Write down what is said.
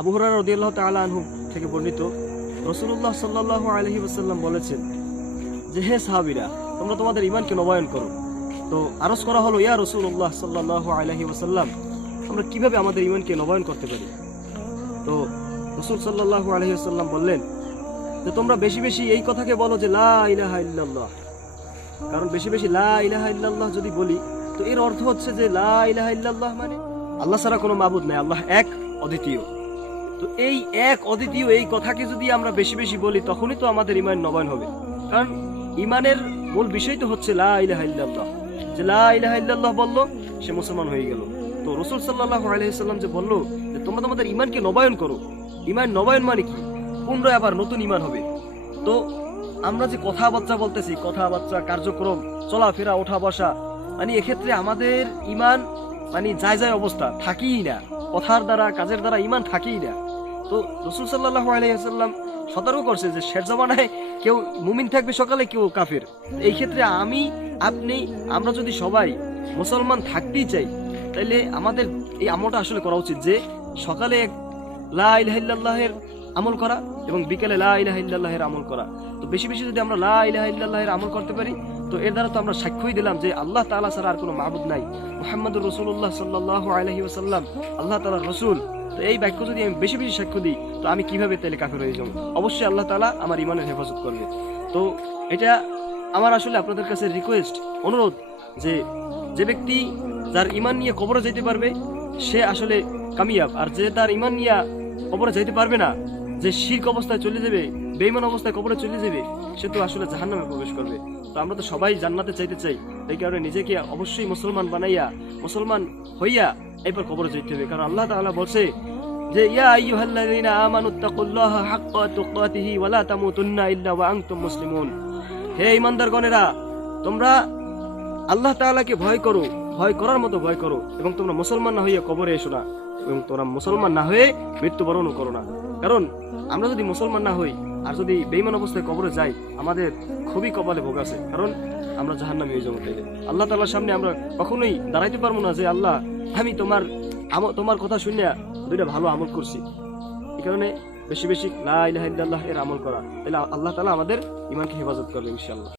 আবু হুরায়রা রাদিয়াল্লাহু তাআলা আনহু থেকে বর্ণিত, রাসূলুল্লাহ সাল্লাল্লাহু আলাইহি ওয়াসাল্লাম বলেছেন যে, হে সাহাবীরা, তোমরা তোমাদের ঈমানকে নবায়ন করো। তো আরজ করা হলো, ইয়া রাসূলুল্লাহ সাল্লাল্লাহু আলাইহি ওয়াসাল্লাম, আমরা কিভাবে আমাদের ঈমানকে নবায়ন করতে পারি? তো রাসূল সাল্লাল্লাহু আলাইহি ওয়াসাল্লাম বললেন যে, তোমরা বেশি বেশি এই কথাকে বলো যে লা ইলাহা ইল্লাল্লাহ। কারণ বেশি বেশি লা ইলাহা ইল্লাল্লাহ যদি বলি, তো এর অর্থ হচ্ছে যে লা ইলাহা ইল্লাল্লাহ মানে আল্লাহ ছাড়া কোনো মাবুদ নাই, আল্লাহ এক অদ্বিতীয়। তো এই এক অদ্বিতীয় এই কথাকে যদি আমরা বেশি বেশি বলি, তখনই তো আমাদের ঈমান নবায়ন হবে। কারণ ঈমানের মূল বিষয় তো হচ্ছে লা ইলাহা ইল্লাল্লাহ। যে লা ইলাহা ইল্লাল্লাহ বললো, সে মুসলমান হয়ে গেল। তো রাসূল সাল্লাল্লাহু আলাইহি ওয়াসাল্লাম যে বললো যে তোমরা তোমাদের ঈমানকে নবায়ন করো, ঈমান নবায়ন মানে কি? পুনরায় আবার নতুন ঈমান হবে। তো আমরা যে কথাবার্তা বলতেছি, কথাবার্তা, কার্যক্রম, চলাফেরা, ওঠা বসা, মানে এক্ষেত্রে আমাদের ঈমান মানে যায় যায় অবস্থা থাকেই না, কথার দ্বারা কাজের দ্বারা ঈমান থাকেই না। তো রাসূল সাল্লাল্লাহু আলাইহি ওয়াসাল্লাম সতর্ক করছে যে শেষ জামানায় কেউ মুমিন থাকবে সকালে, কেউ কাফের। এই ক্ষেত্রে আমি, আপনি, আমরা যদি সবাই মুসলমান থাকতেই চাই, তাইলে আমাদের এই আমলটা আসলে করা উচিত যে সকালে লা ইলাহা ইল্লাল্লাহের আমল করা এবং বিকেলে লা ইলাহা ইল্লাল্লাহের আমল করা। তো বেশি বেশি যদি আমরা লা ইলাহা ইল্লাল্লাহের আমল করতে পারি, তো এর দ্বারা তো আমরা সাক্ষ্যই দিলাম যে আল্লাহ তাআলা ছাড়া আর কোনো মাবুদ নাই, মুহাম্মদুর রাসূলুল্লাহ সাল্লাল্লাহু আলাইহি ওয়াসাল্লাম আল্লাহ তাআলার রাসূল। তো এই বাক্য যদি আমি বেশি বেশি সাক্ষ্য দিই, তো আমি কিভাবে তাহলে কাফের হয়ে যাব? অবশ্যই আল্লাহ তাআলা আমার ঈমানের হেফাজত করবে। তো এটা আমার আসলে আপনাদের কাছে রিকোয়েস্ট, অনুরোধ, যে যে ব্যক্তি যার ঈমান নিয়ে কবরে যেতে পারবে সে আসলে কামিয়াব, আর যে তার ঈমান নিয়ে কবরে যাইতে পারবে না, যে শিরক অবস্থায় চলে যাবে, বেঈমান অবস্থায় কবরে চলে যাবে, সে তো আসলে জাহান্নামে প্রবেশ করবে। তো আমরা তো সবাই জান্নাতে চাইতে চাই, এই কারণে নিজেকে অবশ্যই মুসলমান বানাইয়া, মুসলমান হইয়া এরপর কবরে যেতে হবে। কারণ আল্লাহ তাআলা বলছে যে ইয়া আইয়ুহাল্লাযীনা আমানুত্তাকুল্লাহা হাক্কা তুকাতিহি ওয়া লা তামুতুন্না ইল্লা ওয়া আনতুম মুসলিমুন। হে ঈমানদারগণেরা, তোমরা আল্লাহ তাআলাকে ভয় করো, ভয় করার মতো ভয় করো, এবং তোমরা মুসলমান না হইয়া কবরে এসো না, এবং তোমরা মুসলমান না হয়ে মৃত্যুবরণও করো না। কারণ আমরা যদি মুসলমান না হই আর যদি বেঈমান অবস্থায় কবরে যাই, আমাদের খুবই কপালে ভোগ আছে, কারণ আমরা জাহান্নামী হয়ে যাবো। তাইলে আল্লাহ তাআলার সামনে আমরা কখনোই দাঁড়াইতে পারবো না যে আল্লাহ, আমি তোমার কথা শুনিয়া দুইটা ভালো আমল করছি। এই কারণে বেশি বেশি লা ইলাহা ইল্লাল্লাহ এর আমল করা, তাহলে আল্লাহ তাআলা আমাদের ঈমানকে হেফাজত করবে ইনশাআল্লাহ।